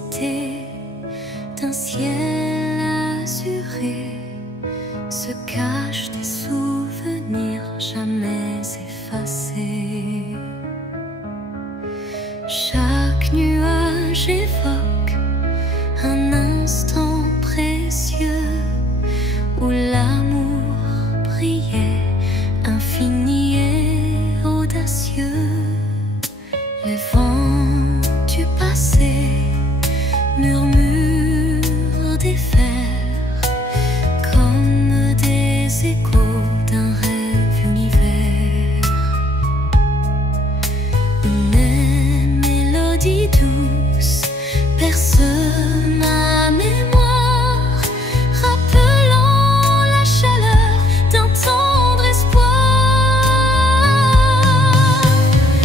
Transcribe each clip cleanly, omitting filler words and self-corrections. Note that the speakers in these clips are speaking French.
l'immensité d'un ciel azuré se cachent des souvenirs jamais effacés. Chaque nuage évoque un instant précieux où l'amour brillait, infini et audacieux. Les vents du passé murmurent des vers comme des échos d'un rêve univers. Une mélodie douce berce ma mémoire, rappelant la chaleur d'un tendre espoir.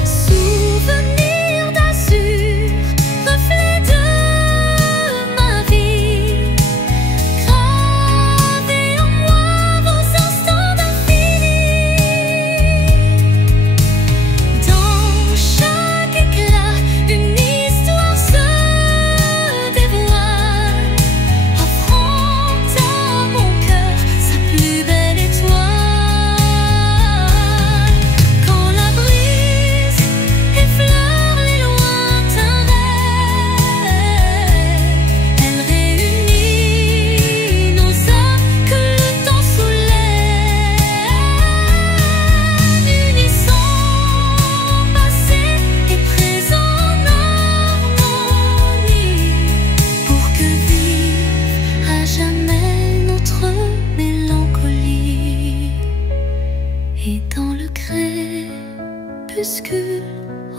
Souvenir d'azur, reflet de ma vie, gravé en moi vos instants d'infini. Dans chaque éclat, une histoire se dévoile, offrant à mon cœur sa plus belle étoile. Quand la brise effleure les lointains rêves, elle réunit nos âmes que le temps soulève, unissant passé et présent en harmonie, pour que vive à jamais notre mélancolie. Et dans le crépuscule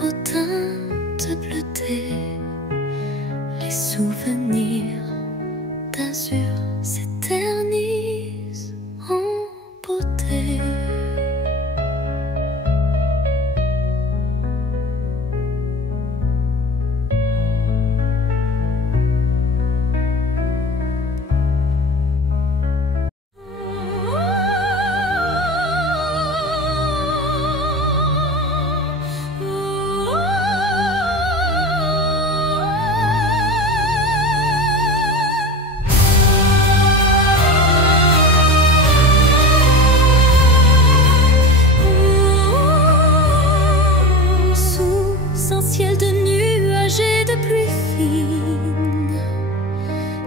aux teintes bleutées, les souvenirs d'azur s'éternisent en beauté. Sous un ciel de nuages et de pluie fine,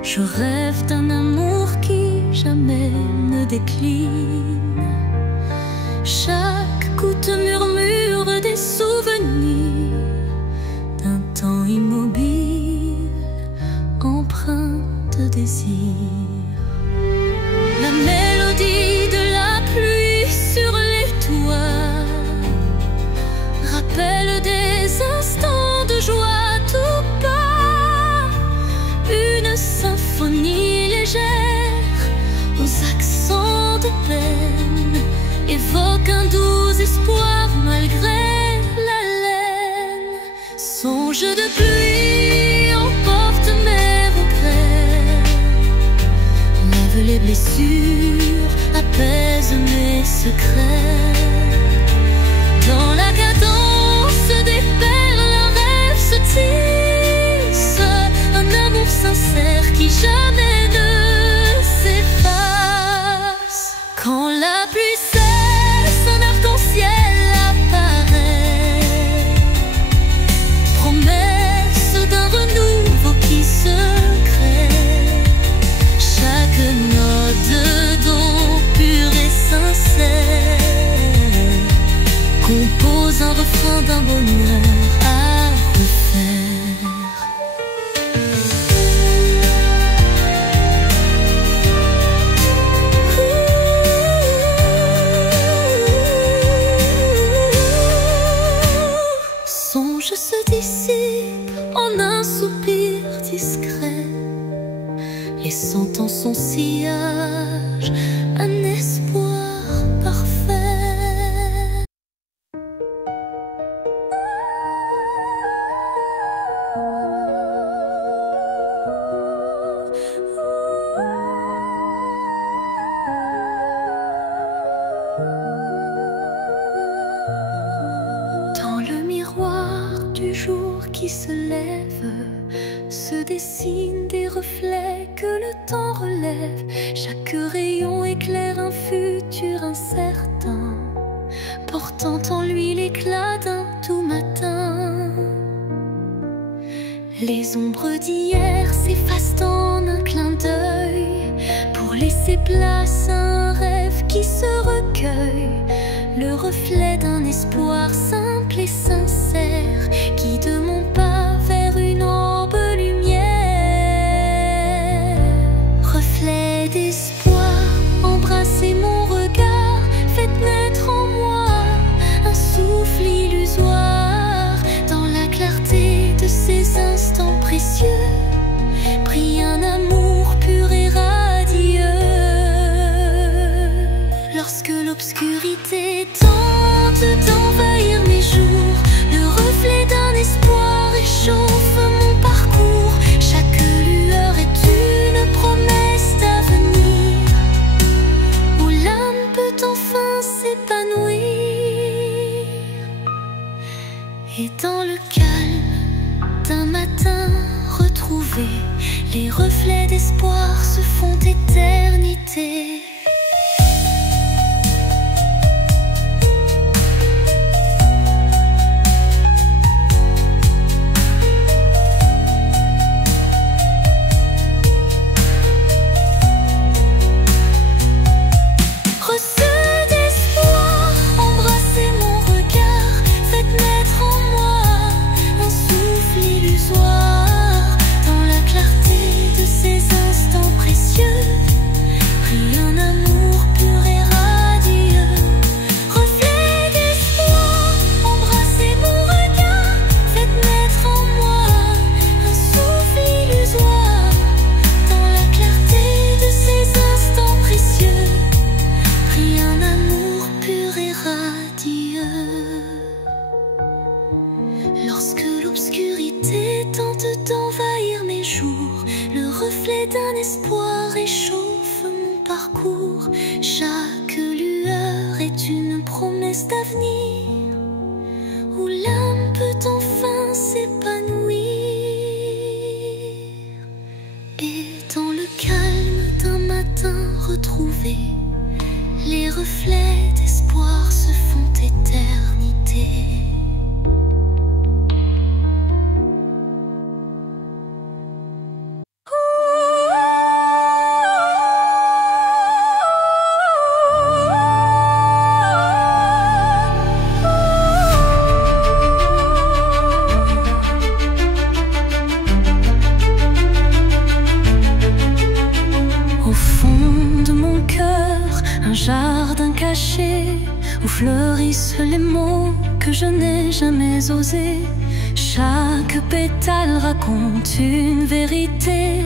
je rêve d'un amour qui jamais ne décline. Chaque goutte murmure des souvenirs d'un temps immobile, empreint de désir. La mélodie de la pluie sur les toits rappelle des instants de joie tout bas, une symphonie légère aux accents de peine évoque un doux espoir malgré la laine. Songe de pluie emporte mes regrets, lave les blessures, apaise mes secrets. Dans la cadence des perles, un rêve se tisse, un amour sincère qui jamais ne s'efface. Quand la pluie cesse, un arc-en-ciel apparaît, promesse d'un renouveau qui se crée. Chaque note d'eau pure et sincère compose un refrain d'un bonheur à refaire. Songe se dissipe en un soupir discret, laissant en son sillage un espoir parfait. Dans le miroir du jour qui se lève, se dessinent des reflets que le temps relève. Chaque rayon éclaire un futur incertain, portant en lui l'éclat d'un tout matin. Les ombres d'hier s'effacent en un clin d'œil pour laisser place à un rêve qui se recueille, le reflet d'un espoir simple et sincère qui de mon pas vers une orbe lumière. Reflet d'espoir, embrassez mon regard, faites naître en moi un souffle illusoire. Dans la clarté de ces instants précieux brille un amour pur et radieux. Lorsque l'obscurité tente d'envahir mes jours, le reflet d'un espoir réchauffe mon parcours. Chaque lueur est une promesse d'avenir, où l'âme peut enfin s'épanouir. Et dans le calme d'un matin retrouvé, les reflets d'espoir se font éternité. Lorsque l'obscurité tente d'envahir mes jours, le reflet d'un espoir réchauffe mon parcours. Chaque lueur est une promesse d'avenir, où l'âme peut enfin s'épanouir. Et dans le calme d'un matin retrouvé, les reflets d'espoir se font éternité. Un jardin caché où fleurissent les mots que je n'ai jamais osés. Chaque pétale raconte une vérité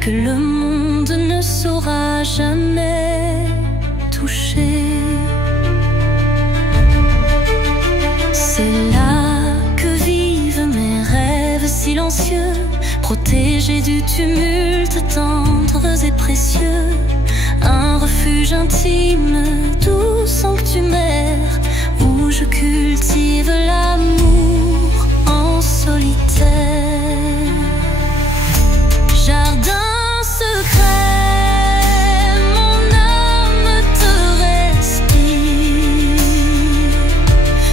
que le monde ne saura jamais toucher. C'est là que vivent mes rêves silencieux, protégés du tumulte, tendres et précieux. Un refuge intime, doux sanctuaire, où je cultive l'amour en solitaire. Jardin secret, mon âme te respire.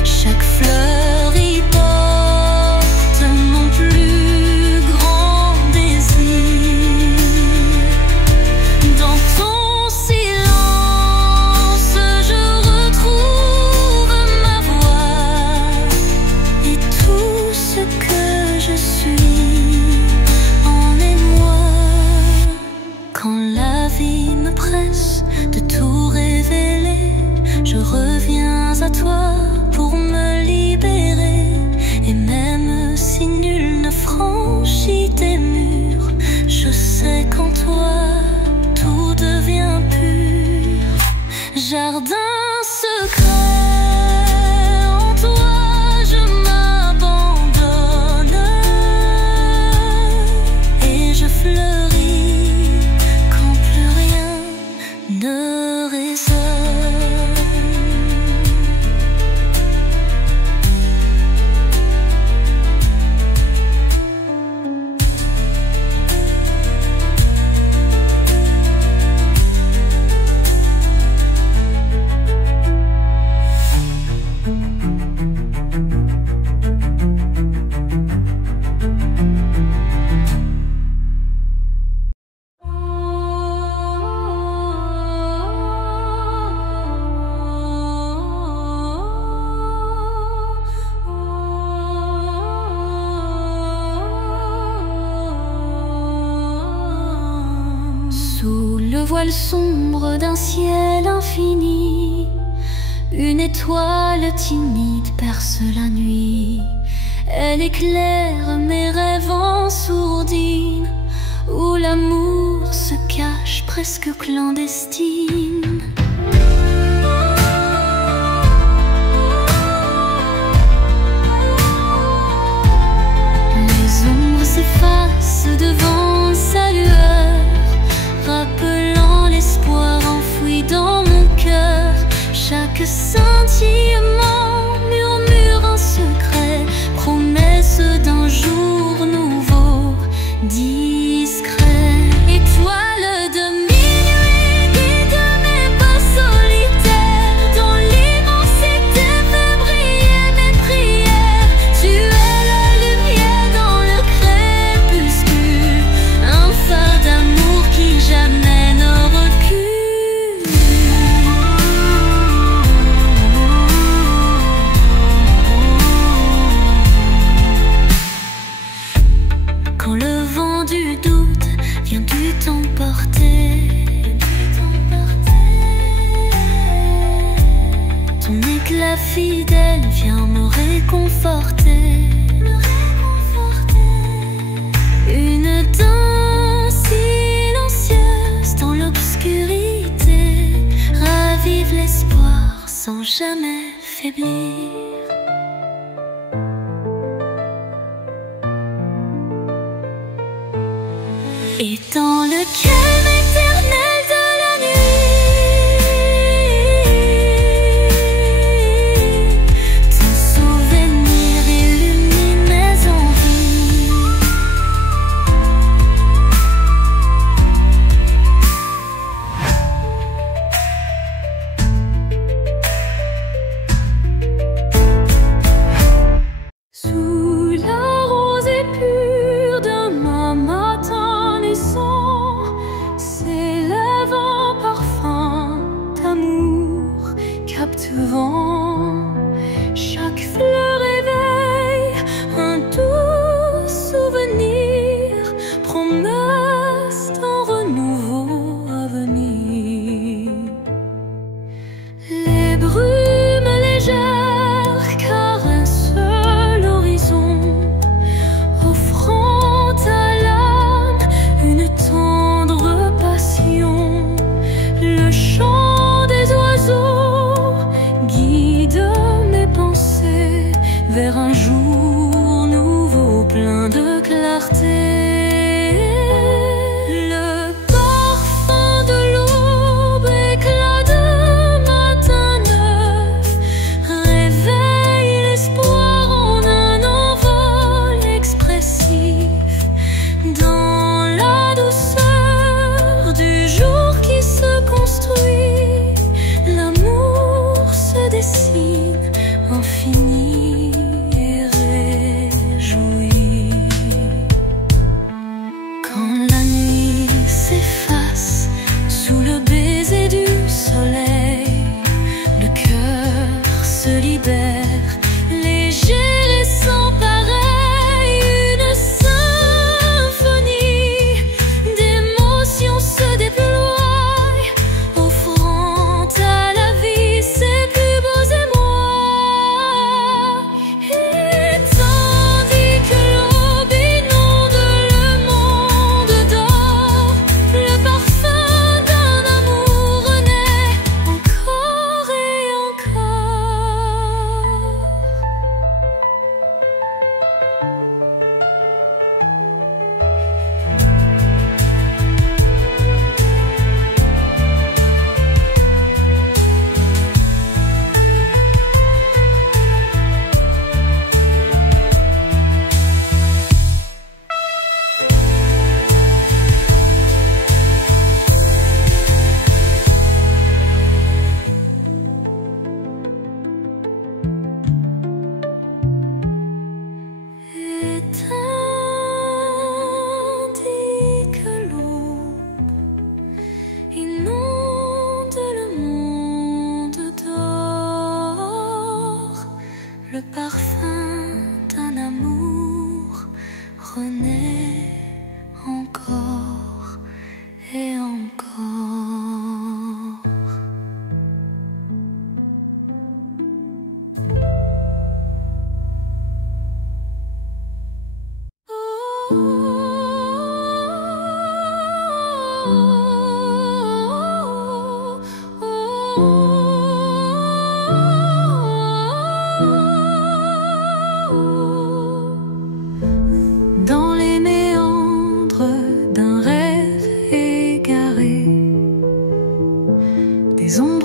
Chaque fleur y porte mon plus grand désir. Dans ton de tout révéler, je reviens à toi pour me libérer. Et même si nul ne franchit tes murs, je sais qu'en toi tout devient pur. Jardin secret, en toi je m'abandonne et je fleuris quand plus rien ne résonne. le voile sombre d'un ciel infini. Une étoile timide perce la nuit. Elle éclaire mes rêves en sourdine, où l'amour se cache presque clandestine. Les ombres s'effacent devant sa lueur, rappelant l'espoir enfoui dans mon cœur. Chaque scintillement murmure un secret, promesse d'un jour nouveau, discret. Étoile de minuit, guide mes pas solitaires, dans l'immensité fait briller mes prières. Tu es la lumière dans le crépuscule, un phare d'amour qui jamais ne recule. Quand le vent du doute vient du t'emporter, ton éclat fidèle vient me réconforter. Une danse silencieuse dans l'obscurité ravive l'espoir sans jamais faiblir. Et dans le calme éternel de la nuit, ton souvenir illumine mes envies. Sous la rosée pure d'un matin naissant,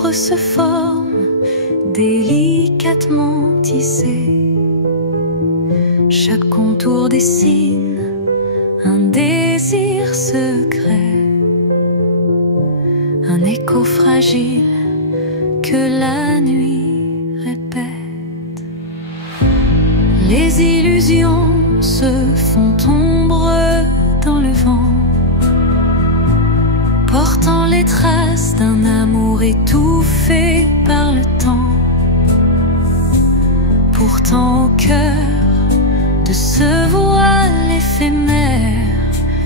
ombre se forme, délicatement tissée. Chaque contour dessine un désir secret, un écho fragile que la nuit répète. Les illusions se font ombre dans le vent, portant les traces d'un amour étouffé par le temps. Pourtant au cœur de ce voile éphémère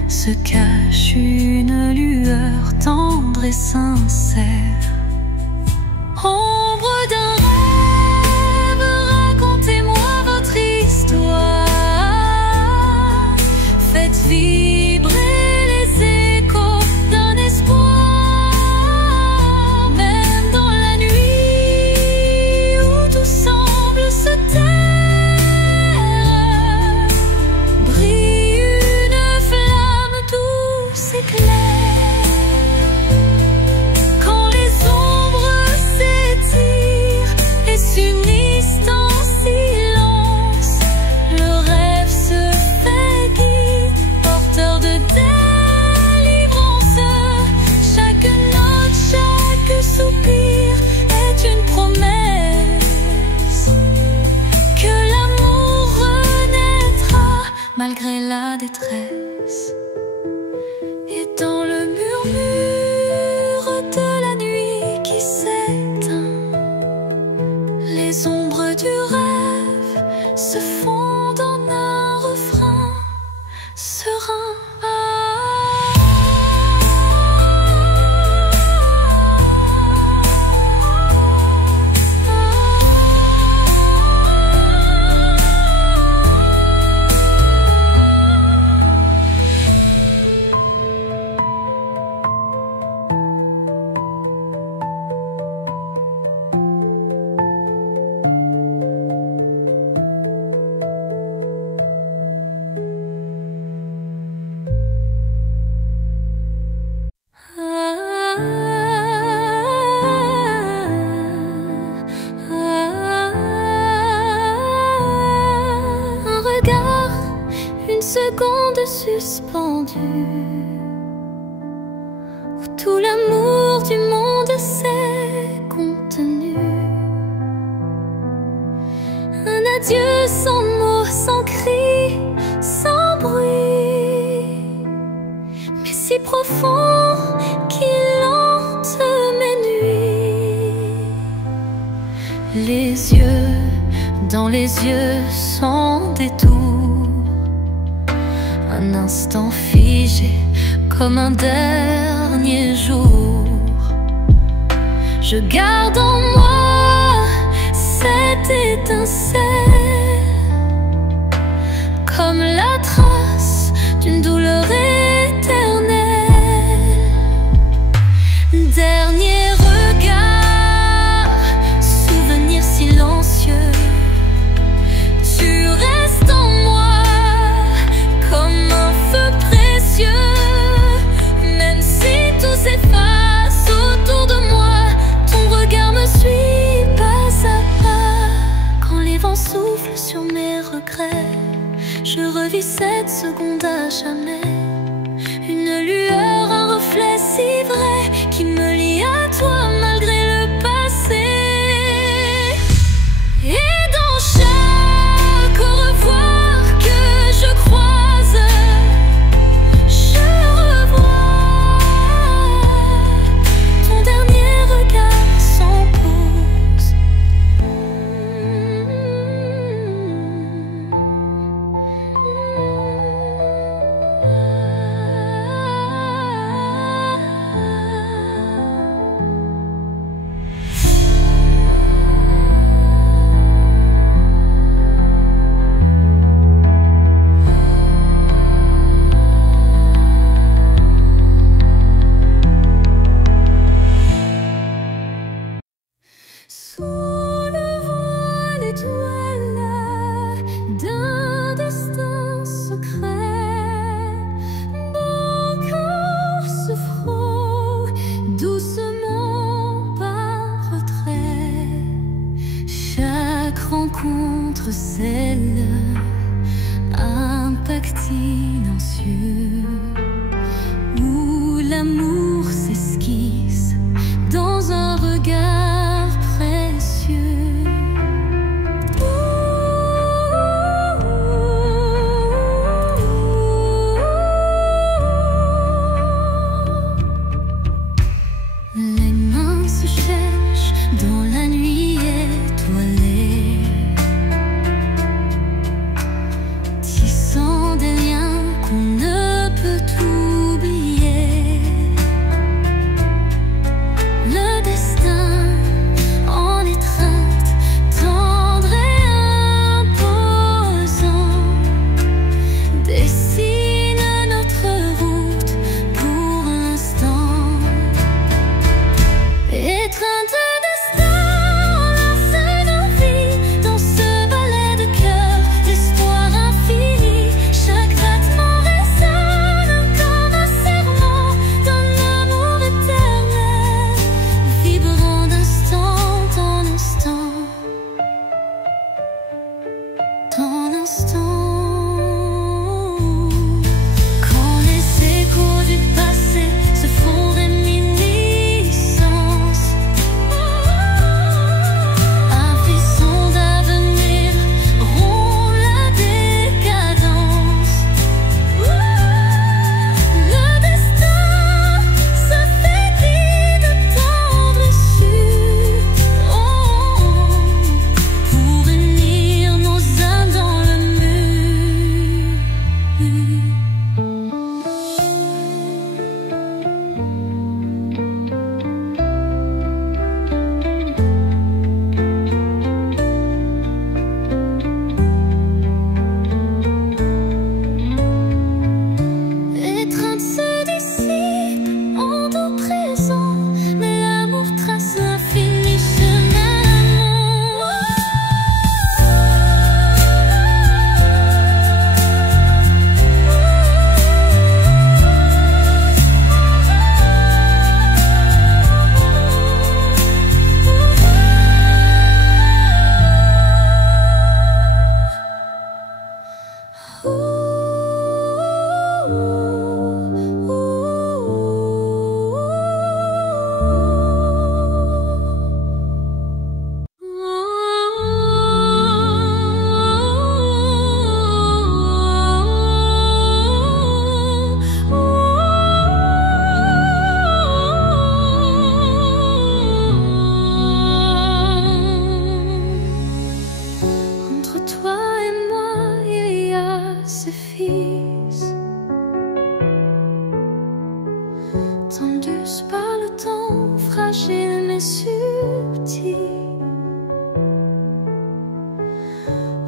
se cache une lueur tendre et sincère. Ombre d'un rêve, racontez-moi votre histoire. Faites vibrer les échos d'un espoir. Même dans la nuit où tout semble se taire, brille une flamme douce et claire. Quand les ombres s'étirent et s'unissent en silence, le rêve se fait guide, porteur de délivrance. Chaque note, chaque soupir est une promesse que l'amour renaîtra malgré la détresse. Et dans le murmure de la nuit qui s'éteint, les ombres du rêve se fondent en un refrain serein. Un regard, une seconde suspendue, où tout l'amour du monde s'est contenu. Un adieu sans mots, sans cri, sans bruit, mais si profond qu'il hante mes nuits. Les yeux dans les yeux sans détour, un instant figé comme un dernier jour. Je garde en moi cette étincelle, comme la trace d'une douleur éternelle. Dernier regard, souvenir silencieux, tu restes en moi comme un feu précieux. Même si tout s'efface autour de moi, ton regard me suit pas à pas. Quand les vents soufflent sur mes regrets, je revis cette seconde à jamais. Une lueur, un reflet si vrai qui me lie à toi malgré le passé. Et dans chaque au revoir que je croise, je revois ton dernier regard sans pause. fragile mais subtil.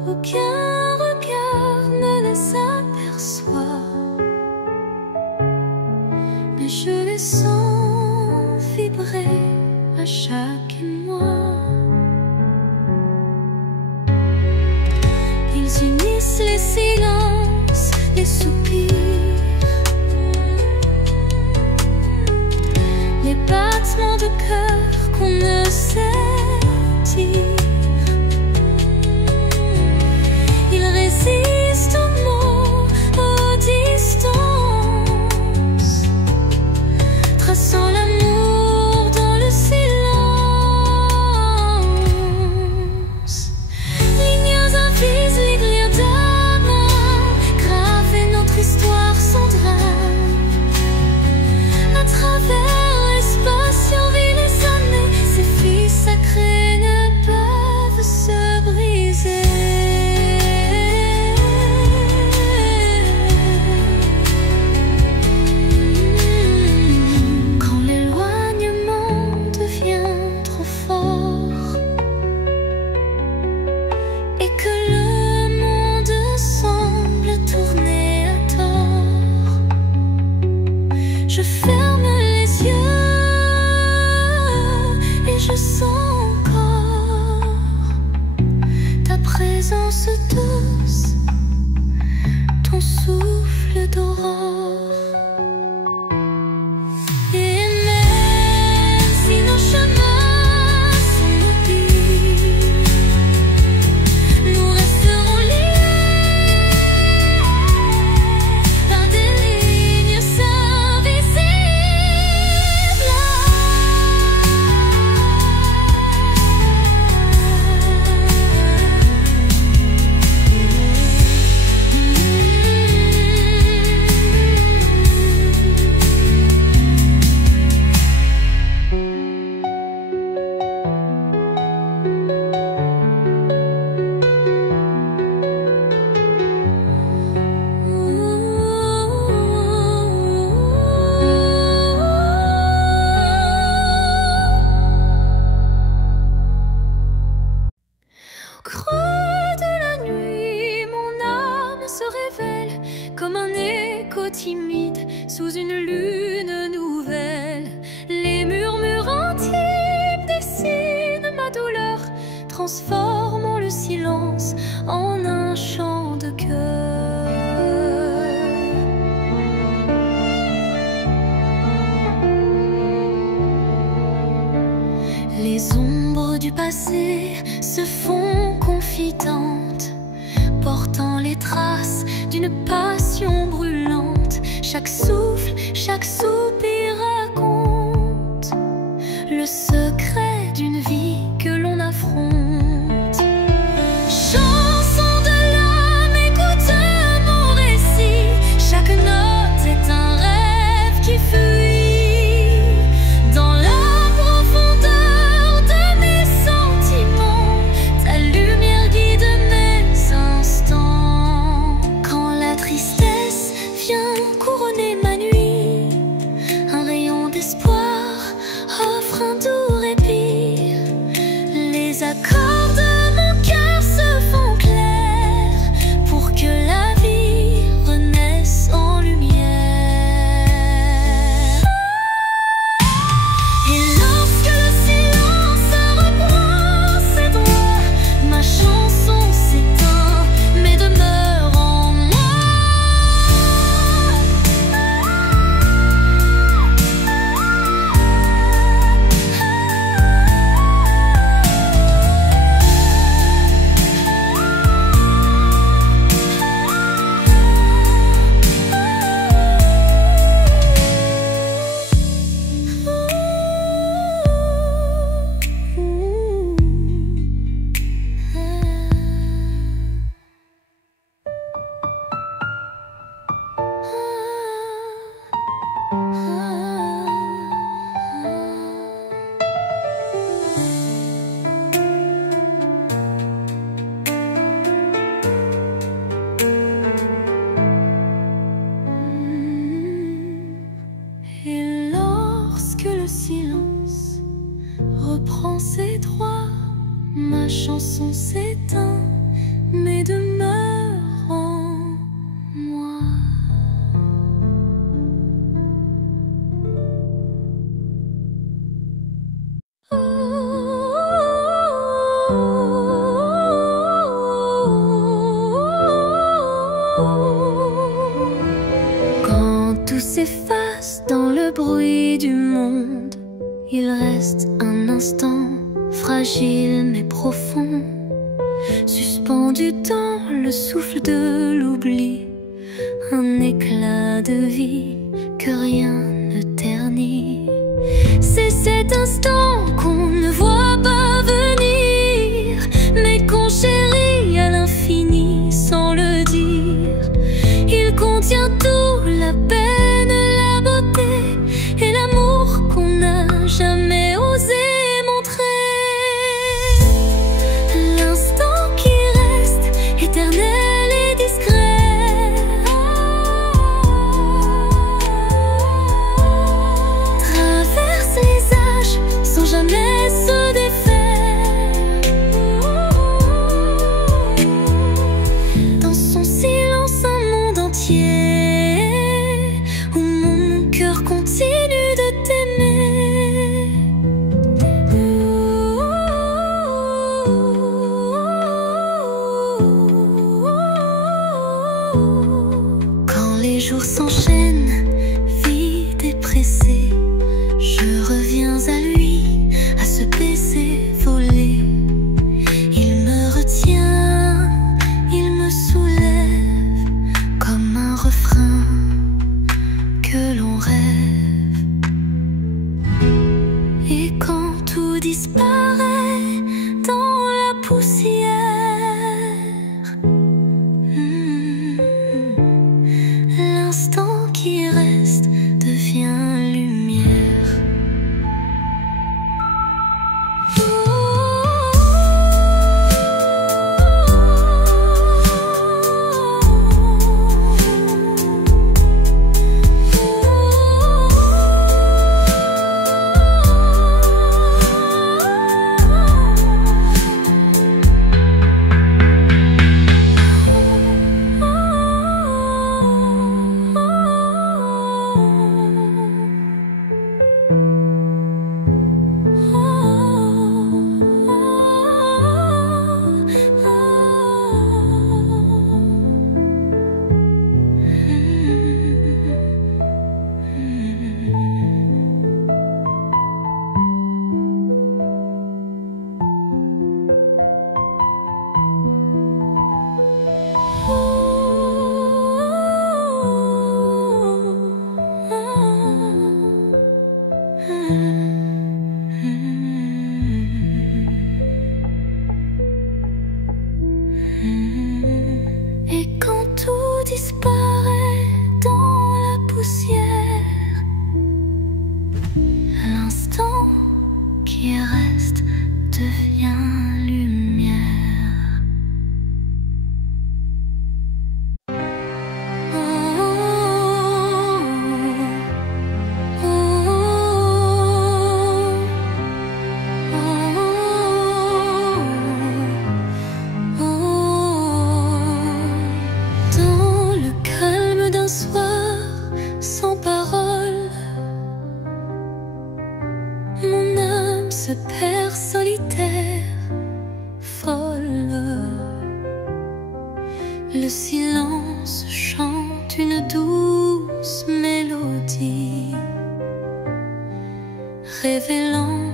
Aucun regard ne les aperçoit, mais je les sens vibrer à chaque émoi. Ils unissent les silences, les soupirs, les battements de cœur qu'on ne sait dire. Ils résistent aux mots, aux distances, traçant l'amour dans le silence. Lignes invisibles, d'amour, graver notre histoire sans drame. À travers l'espace survit les années, ces filles sacrées ne peuvent se briser. Quand l'éloignement devient trop fort et que le monde semble tourner à tort, je ferme les yeux et je sens encore ta présence douce, ton souffle d'aurore. Et même si nos chemins sont mobiles, nous resterons liés par des lignes invisibles. Au creux de la nuit, mon âme se révèle comme un écho timide sous une lune nouvelle. Les murmures intimes dessinent ma douleur, transformant le silence en un chant de cœur. Les ombres du passé se font confidentes, portant les traces d'une passion brûlante. Chaque souffle, chaque soupir raconte le secret d'une vie que l'on affronte. Chanson de l'âme, écoute mon récit. Chaque note est un rêve qui fuit dans la profondeur de mes sentiments. Ta lumière guide mes instants. Quand la tristesse vient couronner ma nuit, ses droits. Ma chanson s'éteint, mais demeure en moi. Quand tout s'efface dans le bruit du monde, il reste un instant fragile mais profond, suspendu dans le souffle de l'oubli, un éclat de vie que rien ne ternit. C'est cet instant qu'on ne voit pas venir, mais qu'on chérit à l'infini sans le dire. Il contient tout, la peine, la beauté et l'amour qu'on n'a jamais osé montrer. L'instant qui reste éternel et discret, traverse les âges sans jamais se défaire. Dans son silence un monde entier, où mon cœur continue de t'aimer. Quand les jours s'enchaînent, vides et pressés, je reviens à lui, à ce baiser volé. Il me retient, il me soulève, comme un refrain que l'on rêve. Et quand tout disparaît dans la poussière, l'instant qui reste devient lumière. Et quand tout disparaît dans la poussière, l'instant qui reste devient lumière. Mon âme se perd solitaire, folle. Le silence chante une douce mélodie, révélant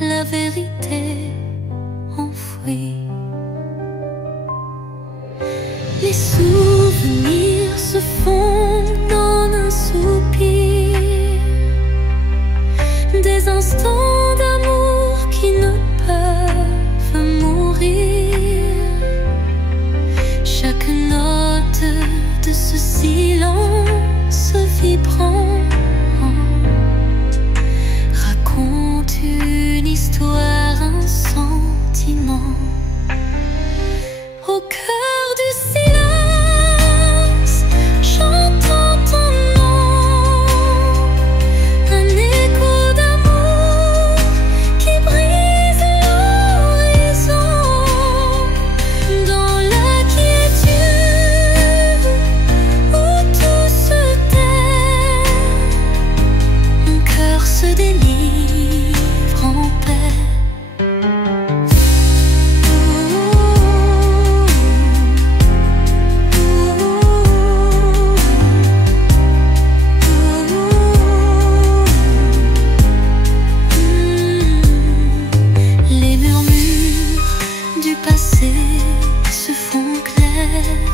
la vérité enfouie. Les souvenirs se fondent en un soupir, des instants d'amour qui ne peuvent mourir. Chaque note de ce silence vibrant raconte se délivre en paix. Se font clairs,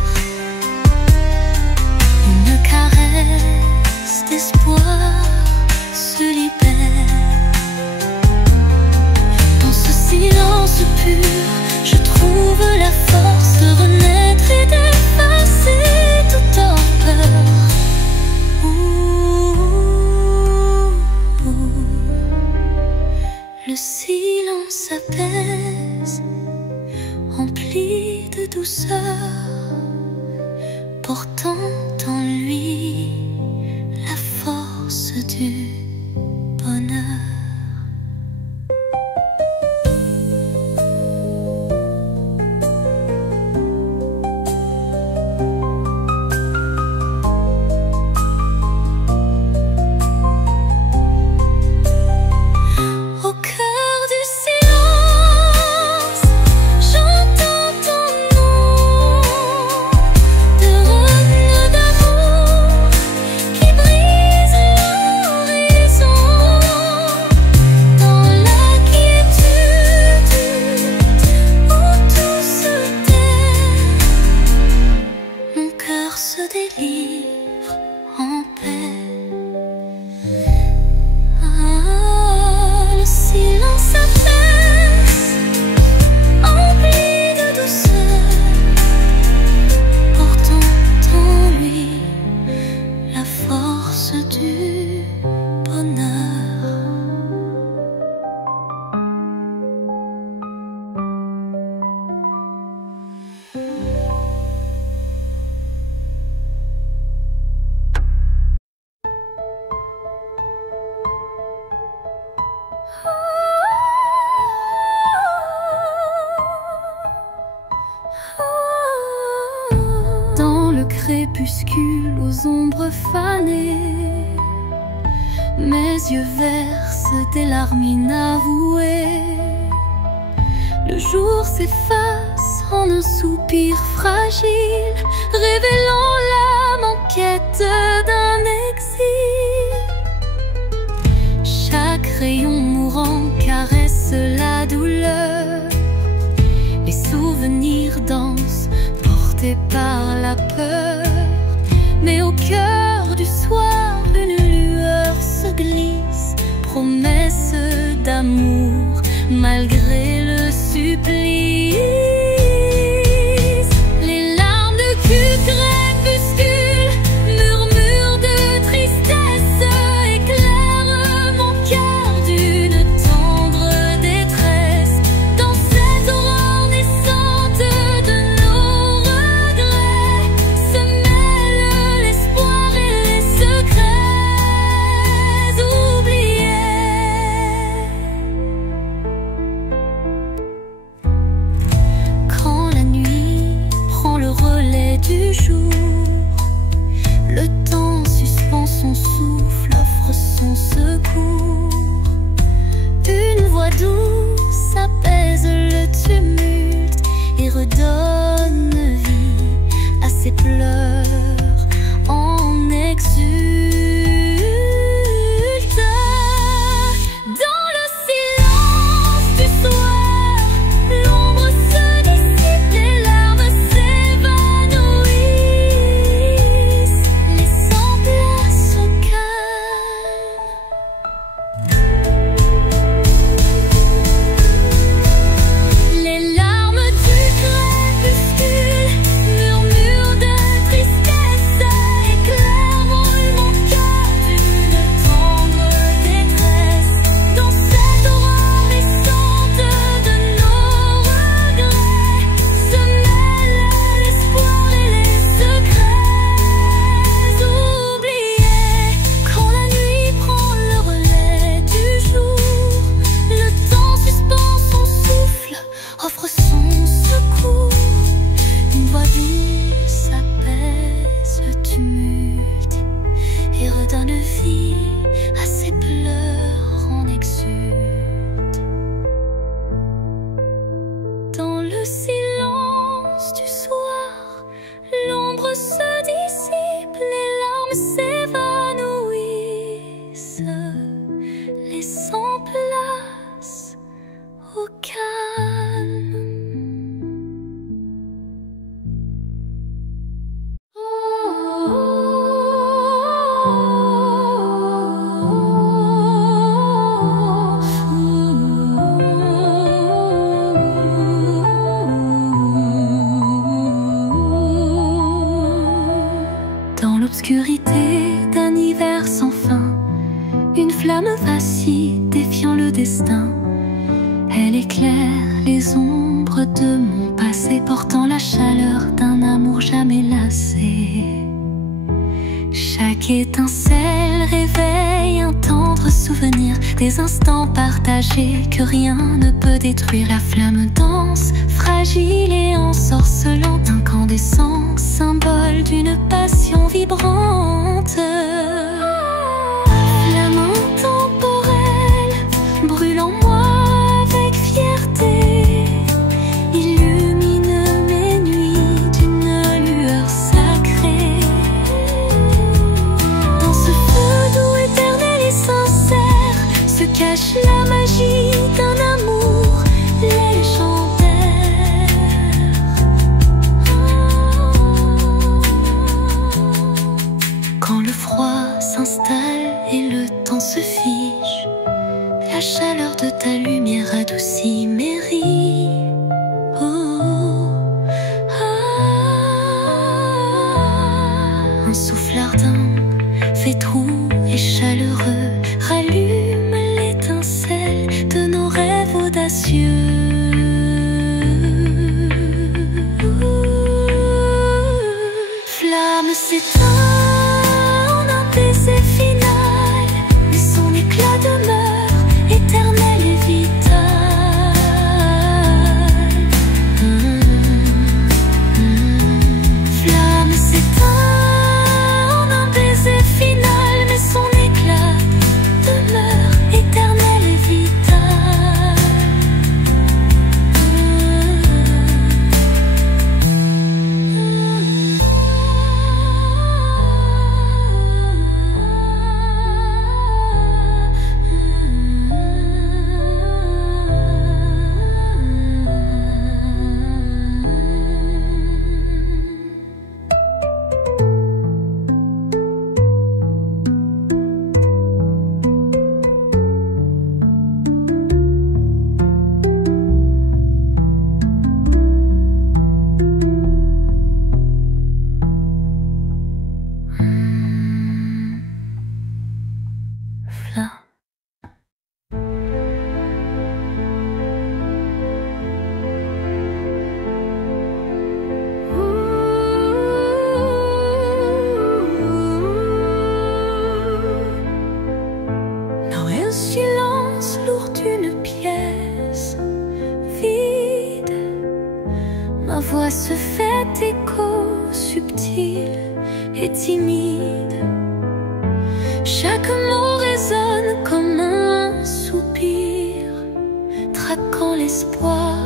une caresse d'espoir se libère. Dans ce silence pur, je trouve la force de renaître et d'effacer toute torpeur. Le silence apaise, rempli de douceur, portant en lui la force du bonheur. Crépuscule aux ombres fanées, mes yeux versent des larmes inavouées. Le jour s'efface en un soupir fragile, révélant l'âme en quête d'un exil. Chaque rayon mourant caresse la douleur, les souvenirs dansent portés par la peur. Mais au cœur du soir, une lueur se glisse, promesse d'amour malgré le supplice. Les larmes de crépuscule, murmures de tristesse, éclairent mon cœur d'une tendre détresse. Dans cette aurore naissante de nos regrets se mêlent l'espoir et les secrets oubliés. Quand la nuit prend le relais du jour, le temps suspend son souffle, offre son secours. Une voix douce apaise le tumulte et redonne vie à ses pleurs en exulte. Dans le silence du soir, l'ombre se dissipe, les larmes s'évanouissent, laissant place au calme. Les larmes du crépuscule, murmures de tristesse, éclairent mon cœur d'une tendre détresse. Dans cette aurore naissante de nos regrets se mêlent l'espoir et les secrets oubliés. Quand la nuit prend le relais du jour, le temps suspend son souffle, offre son secours. Une voix douce apaise le tumulte et redonne vie à ses pleurs sans fin. Une flamme vacille, défiant le destin. Elle éclaire les ombres de mon passé, portant la chaleur d'un amour jamais lassé. Chaque étincelle réveille un tendre souvenir, des instants partagés que rien ne peut détruire. La flamme danse, fragile et ensorcelante, incandescent, symbole d'une passion vibrante. Flamme intemporelle, brûle en moi avec fierté, illumine mes nuits d'une lueur sacrée. Dans ce feu doux, éternel et sincère, se cache la magie d'un amour légendaire. Quand le froid s'installe et le temps se fige, la chaleur de ta lumière adoucit mes rides. Un souffle ardent, fait doux et chaleureux, rallume l'étincelle de nos rêves audacieux. Flamme s'éteint en un baiser final, mais son éclat demeure éternel et vital. Flamme s'éteint en un baiser final, mais son éclat demeure éternel et vital. Dans un silence lourd d'une pièce vide, ma voix se fait écho subtil et timide. Chaque mot résonne comme un soupir, traquant l'espoir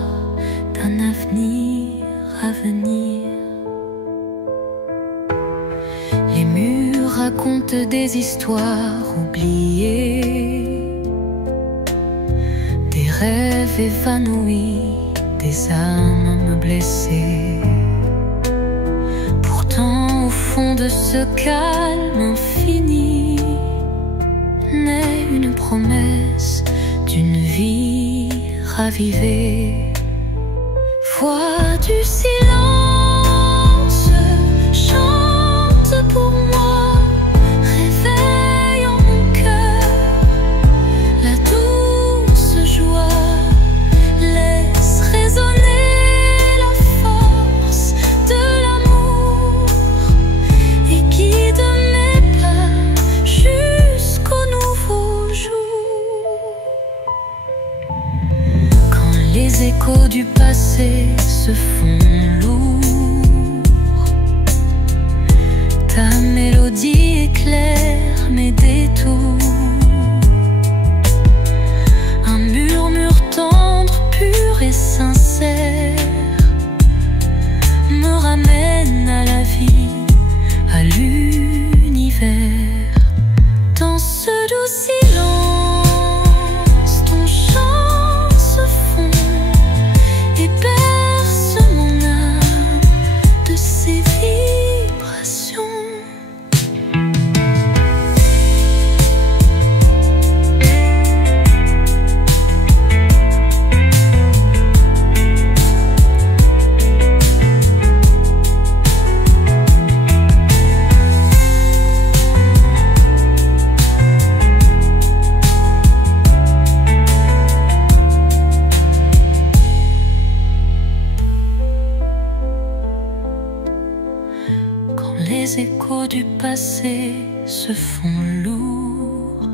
d'un avenir à venir. Les murs racontent des histoires oubliées, des rêves évanouis, des âmes blessées. Pourtant, au fond de ce calme infini, naît une promesse d'une vie ravivée. Voix du silence, chante pour moi, réveille en mon cœur la douce joie, laisse résonner la force de l'amour et guide mes pas jusqu'au nouveau jour. Quand les échos du passé se passé se font lourds.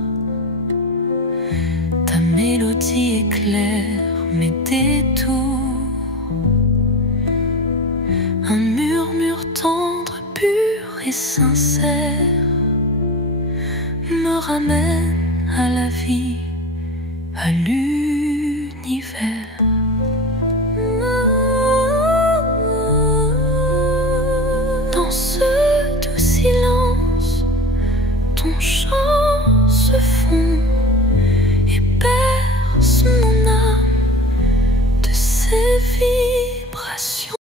Ta mélodie éclaire mes détours. Un murmure tendre, pur et sincère me ramène à la vie, à l'univers. Dans ce doux silence, ton chant se fond et berce mon âme de ses vibrations.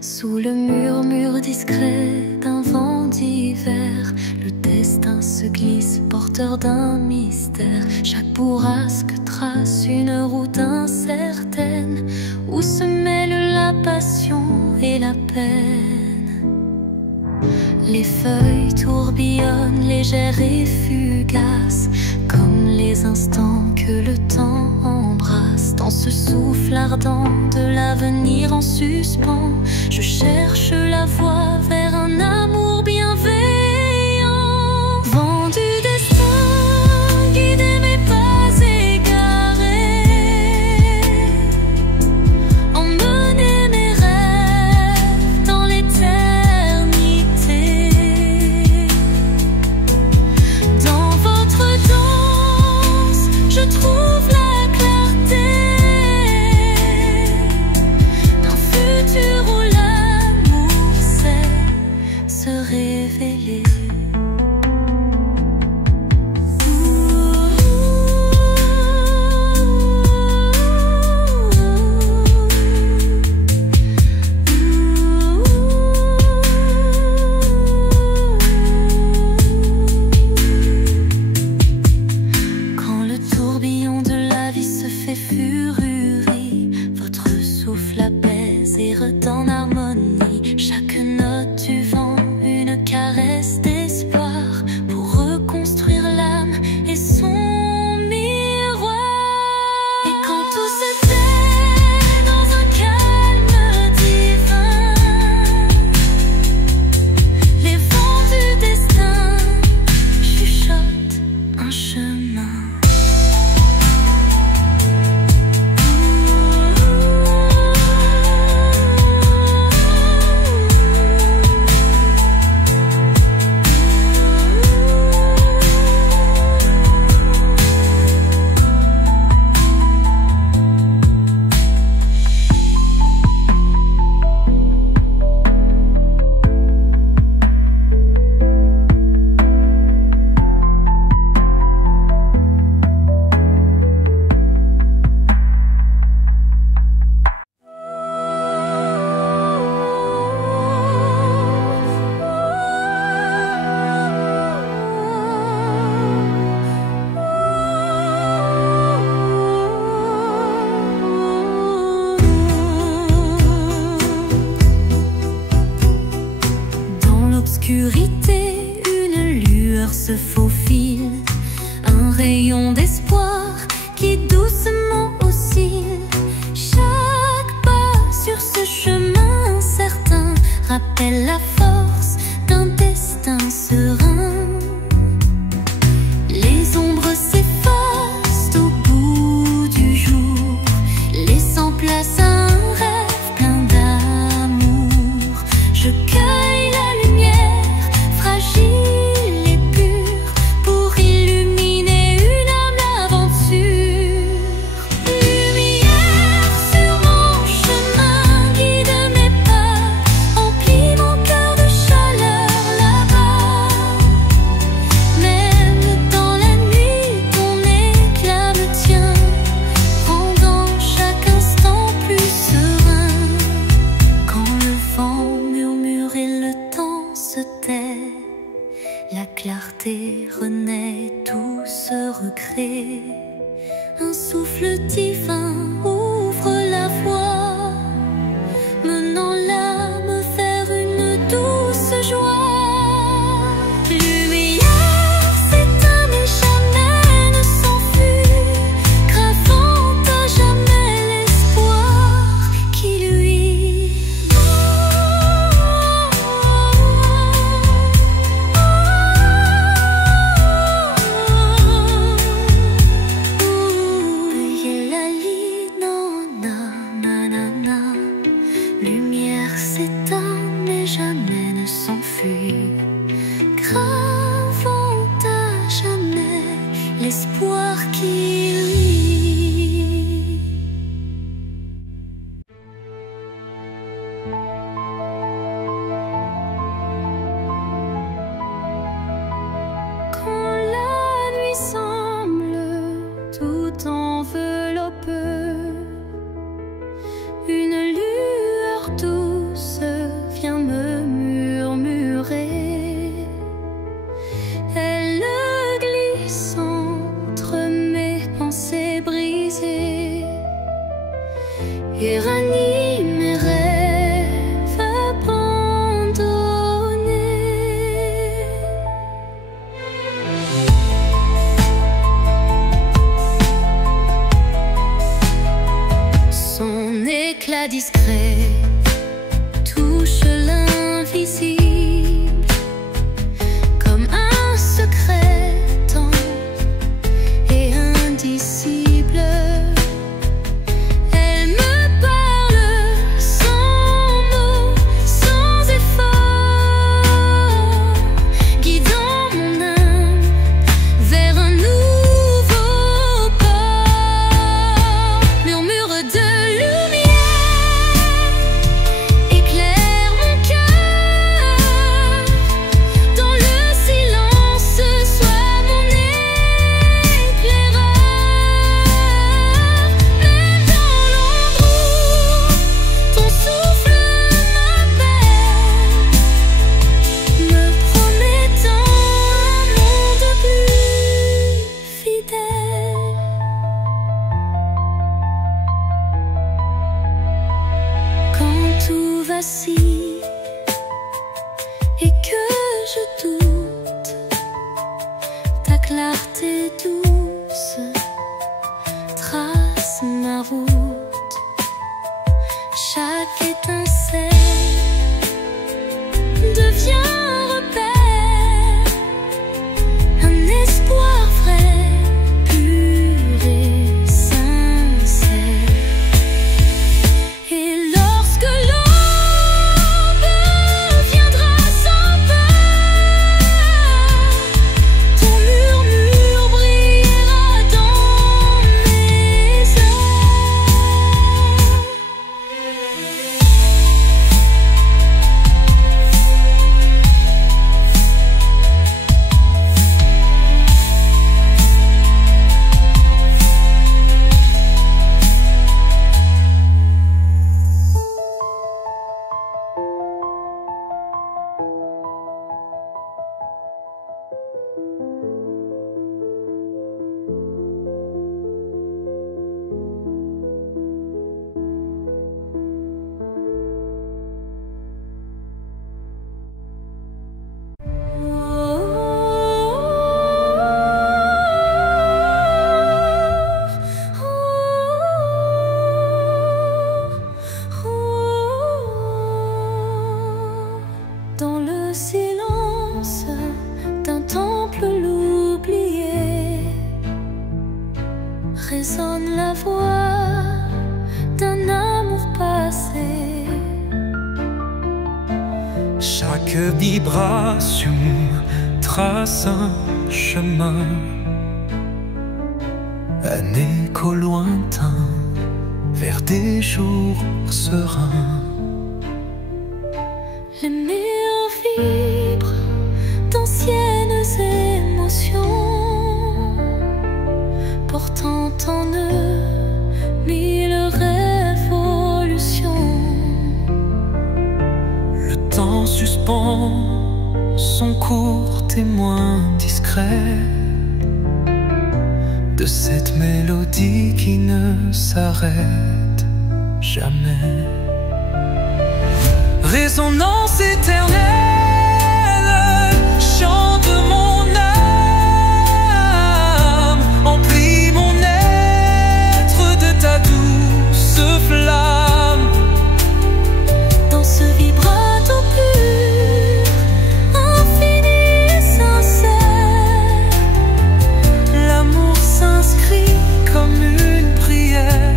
Sous le murmure discret d'un vent d'hiver, le destin se glisse, porteur d'un mystère. Chaque bourrasque trace une route incertaine, où se mêlent la passion et la peine. Les feuilles tourbillonnent, légères et fugaces, comme les instants que le temps embrasse. Dans ce souffle ardent de l'avenir en suspens, je cherche la voie vers un amour bienveillant. Vent du destin, guidez mes pas égarés, emmenez mes rêves dans l'éternité. Dans votre danse, je trouve la clarté d'un futur où l'amour sait se révéler. Quand le tourbillon de la vie se fait fururie, votre souffle apaise et redonne harmonie. Chaque note du vent, une caresse d'espoir pour reconstruire l'âme et son miroir. Et quand tout se tait dans un calme divin, les vents du destin chuchotent un chemin. Dans l'obscurité, une lueur se faufile, un rayon d'espoir qui doucement oscille. Chaque pas sur ce chemin incertain rappelle la force d'un destin serein. Les ombres s'effacent au bout du jour, laissant place à un rêve plein d'amour. Je cueille la lumière, fragile et pure, pour illuminer une âme d'aventure. Lumière sur mon chemin, guide mes pas, emplis mon cœur de chaleur là-bas. Même dans la nuit, ton éclat me tient, rendant chaque instant plus serein. Quand le vent murmure et le temps se tait, la clarté renaît, tout se recrée. Un souffle divin ouvre la voie, menant l'âme vers une douce joie. l'espoir qui luit. Quand la nuit semble tout enveloppeur, une lueur douce vient me murmurer. Elle glisse entre mes pensées brisées et ranime mes rêves abandonnés. Son éclat discret touche l'invisible comme un secret temps et indicible. Elle me parle sans mots, sans effort, guidant mon âme vers un nouveau port. Murmure de lumière éclaire mon cœur. Dans le silence, sois mon éclaireur. Même dans l'ombre où ton souffle m'appelle, me promettant un monde plus fidèle. Quand tout vacille et que je doute, ta clarté douce trace ma route. Chaque étincelle devient un repère, un espoir vrai, pur et sincère. Et lorsque l'aube viendra sans peur, ton murmure brillera dans mes heures. Dans le silence d'un temple l'oublié, résonne la voix d'un amour passé. Chaque vibration trace un chemin, un écho lointain vers des jours sereins. Les murs vibrent d'anciennes émotions, portant en eux mille révolutions. Le temps suspend son court témoin discret de cette mélodie qui ne s'arrête jamais. Résonance éternelle, chante mon âme, emplis mon être de ta douce flamme. Dans ce vibrato pur, infini et sincère, L'amour s'inscrit comme une prière.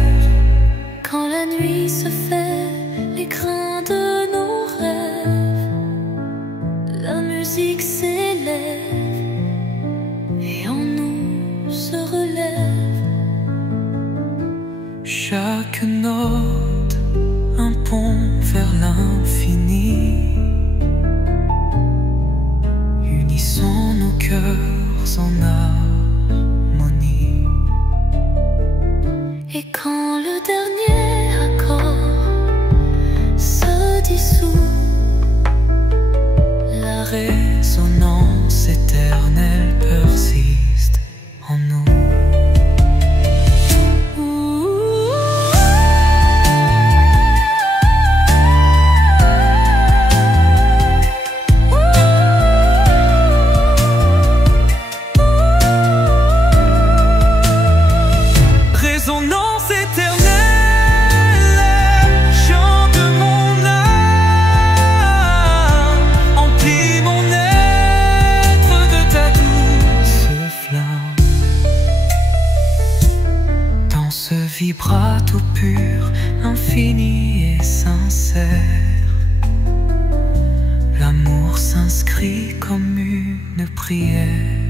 quand la nuit se fait l'écrin de nos rêves. quelques notes, un pont vers l'infini. Unissons nos cœurs en harmonie. Et quand le dernier accord se dissout, la résonance éternelle persiste en nous. Résonance éternelle, chant de mon âme, emplis mon être de ta douce flamme. Dans ce vibrato pur, infini et sincère, l'amour s'inscrit comme une prière.